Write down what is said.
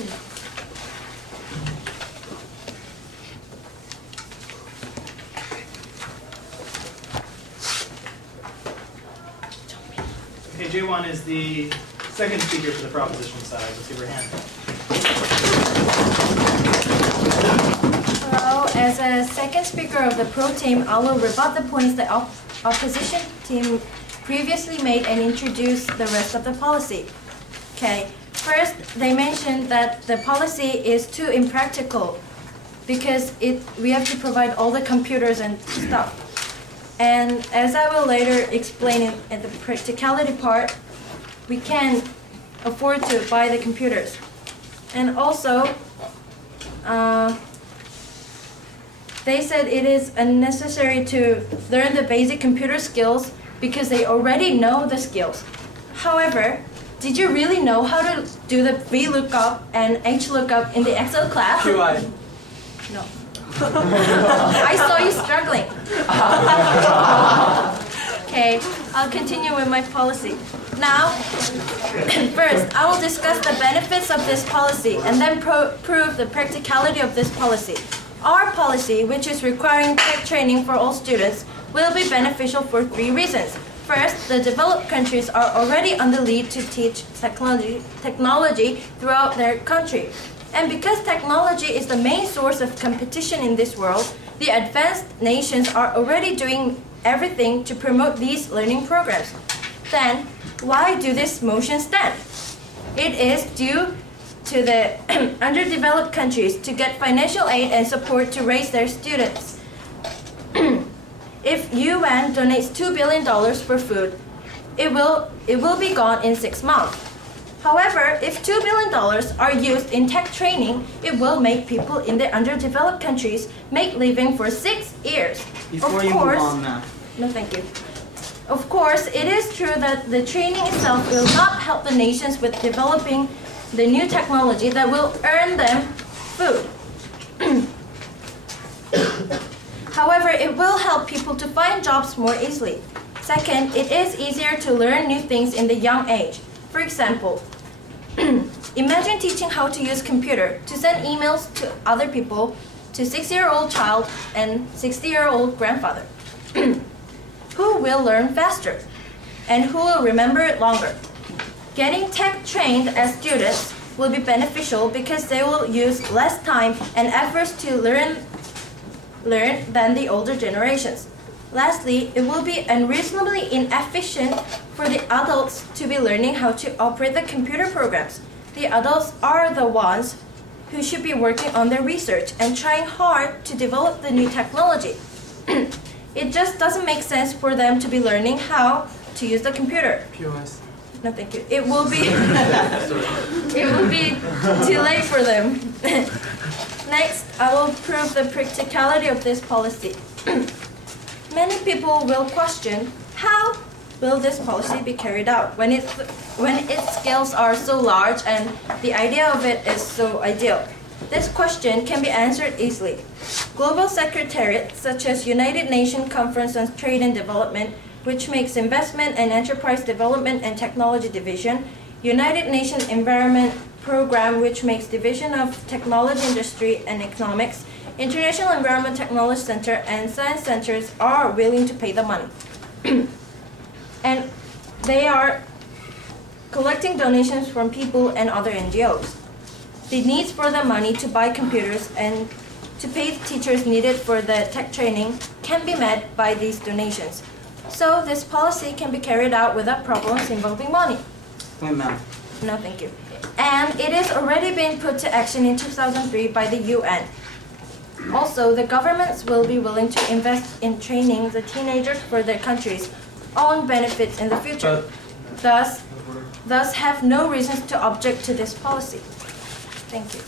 Okay, J1 is the second speaker for the proposition side. Let's give her a hand. Hello, as a second speaker of the pro team, I will rebut the points the opposition team previously made and introduce the rest of the policy. Okay, first they mentioned that the policy is too impractical because we have to provide all the computers and stuff. And as I will later explain in the practicality part, we can afford to buy the computers. And also, they said it is unnecessary to learn the basic computer skills because they already know the skills. However, did you really know how to do the VLOOKUP and HLOOKUP in the Excel class? QI. No. I saw you struggling. Okay, I'll continue with my policy. Now, first, I will discuss the benefits of this policy and then prove the practicality of this policy. Our policy, which is requiring tech training for all students, will be beneficial for 3 reasons. First, the developed countries are already on the lead to teach technology throughout their country. And because technology is the main source of competition in this world, the advanced nations are already doing everything to promote these learning programs. Then, why do this motion stand? It is due to the underdeveloped countries to get financial aid and support to raise their students. If UN donates $2 billion for food, it will be gone in 6 months. However, if $2 billion are used in tech training, it will make people in the underdeveloped countries make living for 6 years. Before you move on now. No, thank you. Of course, it is true that the training itself will not help the nations with developing the new technology that will earn them food. However, it will help people to find jobs more easily. Second, it is easier to learn new things in the young age. For example, imagine teaching how to use computer to send emails to other people, to 6-year-old child and 60-year-old grandfather. Who will learn faster? And who will remember it longer? Getting tech trained as students will be beneficial because they will use less time and efforts to learn than the older generations. Lastly, it will be unreasonably inefficient for the adults to be learning how to operate the computer programs. The adults are the ones who should be working on their research and trying hard to develop the new technology. It just doesn't make sense for them to be learning how to use the computer. POS. No, thank you. It will be too late for them. Next, I will prove the practicality of this policy. Many people will question, how will this policy be carried out when its scales are so large and the idea of it is so ideal? This question can be answered easily. Global secretariats such as United Nations Conference on Trade and Development, which makes investment and enterprise development and technology division, United Nations Environment Program, which makes division of technology industry and economics, International Environment Technology Center and science centers are willing to pay the money. And they are collecting donations from people and other NGOs. The needs for the money to buy computers and to pay the teachers needed for the tech training can be met by these donations. So this policy can be carried out without problems involving money. Wait, ma'am. No, thank you. And it has already been put to action in 2003 by the UN. Also, the governments will be willing to invest in training the teenagers for their country's own benefits in the future. Thus have no reasons to object to this policy. Thank you.